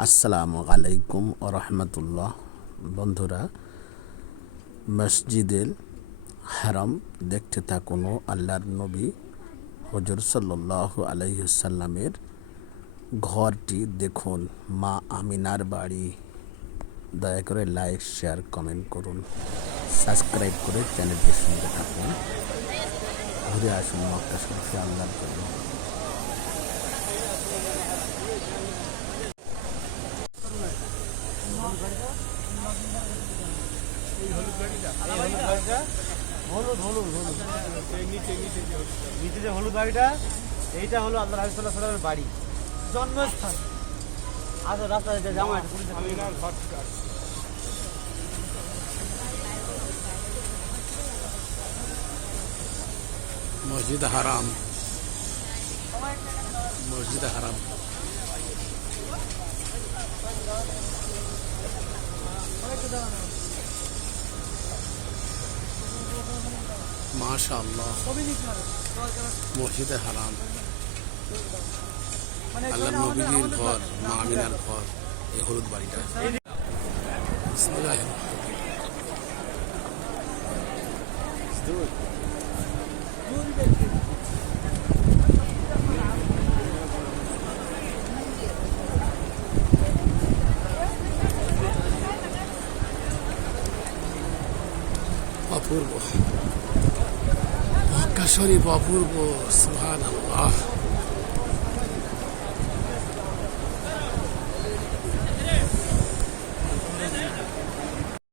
আসসালামু আলাইকুম ও রহমতুল্লাহ। বন্ধুরা, মসজিদুল হারাম দেখতে থাকুন ও আল্লাহর নবী হুজুর সাল্লাল্লাহু আলাইহি ওয়াসাল্লামের ঘরটি দেখুন, মা আমিনার বাড়ি। দয়া করে লাইক, শেয়ার, কমেন্ট করুন, সাবস্ক্রাইব করে চ্যানেলটির সঙ্গে থাকুন। ঘুরে আসুন মক্কা শরীফে আল্লাহর জন্য। নিচে যে হলুদ বাড়িটা, এইটা হলো আল্লাহ রাসূল সাল্লাল্লাহু আলাইহি ওয়াসাল্লামের বাড়ি, জন্মস্থান। আচ্ছা, রাস্তায় যে জামা মসজিদ হারাম, মসজিদ হারাম। মাশাআল্লাহ, মসজিদ হারাম, আল্লাহর নবীর ঘর, মা আমিনার ঘর, এই হলুদ বাড়িটা। বিসমিল্লাহির অপূর্ব, মক্কা শরীফ অপূর্ব, সুবহানাল্লাহ।